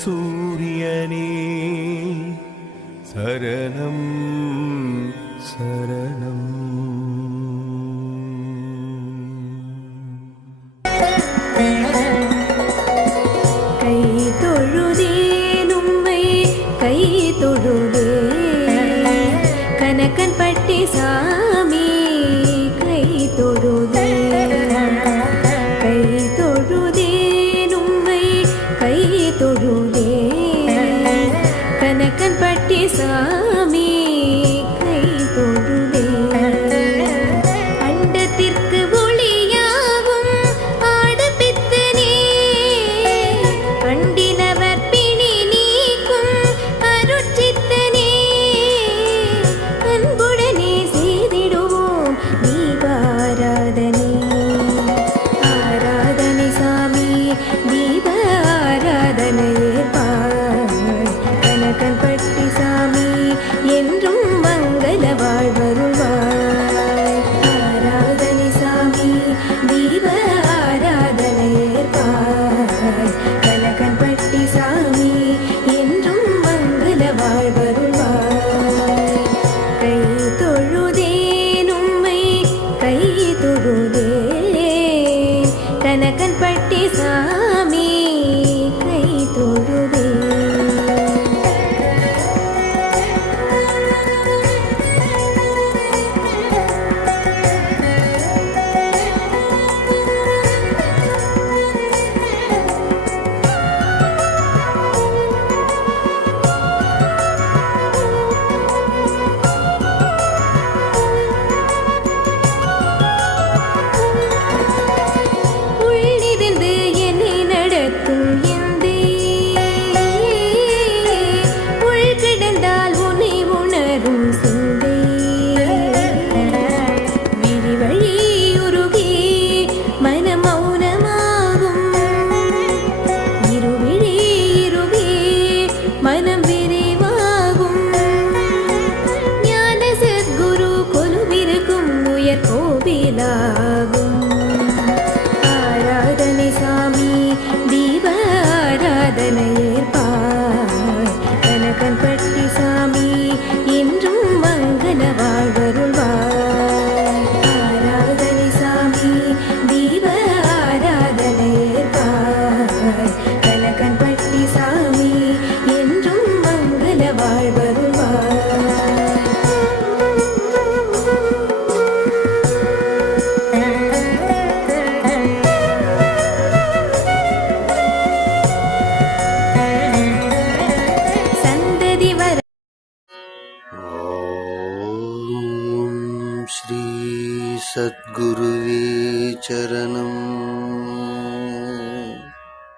சூரியனே சரணம் சரணம். கை தொழுதேன் உம்மை கை தொழுதே கனகன் பட்டி சாமி கை தொழுதே கை தொழுதேன் உம்மை கை தொழுதே கனகன் பட்டி சாமி கை தொழுதே அண்டத்திற்கு ஒளியாகும் ஆடப்பித்தனே அண்டினவர் பிணி நீக்கும் அருட்சித்தனே அன்புடனே செய்திடுவோம் தீபாராதனை ஆராதனை சாமி தீப ஆராதனையே பாய் கனகன் பட்டி சாமி என்றும் மங்கள வாழ்வருள்வாய் ஆராதனை சாமி தீப ஆராதனையே பாய் கனகன் பட்டி சாமி என்றும் மங்கள வாழ்வருள்வாய் கை தொழுதேன் உம்மை கை தொழுதே கனகன் பட்டி சாமி கை தொழுதே. உள்ளிருந்து என்னை நடத்தும் எந்தே உள் கிடந்தால் உன்னை உணரும் சிந்தை விரிவழி உருகி மன மௌனமாகும் இருவிழி இருகி மனம் விரிவாகும் ஞான சத்குரு கொலுவிருக்கும் உயர் கோவிலாகும் ஆராதனை சாமி தீப ஆராதனையே பாய் கனகன் பட்டி சாமி என்றும் மங்கள வாழ்வருள்வாய் ஆராதனை சாமி தீப ஆராதனையே பாய் கனகன் பட்டி சாமி என்றும் மங்கள வாழ்வருள்வாய். சந்ததி வர ஓம் ஸ்ரீ சத்குருவே சரணம்.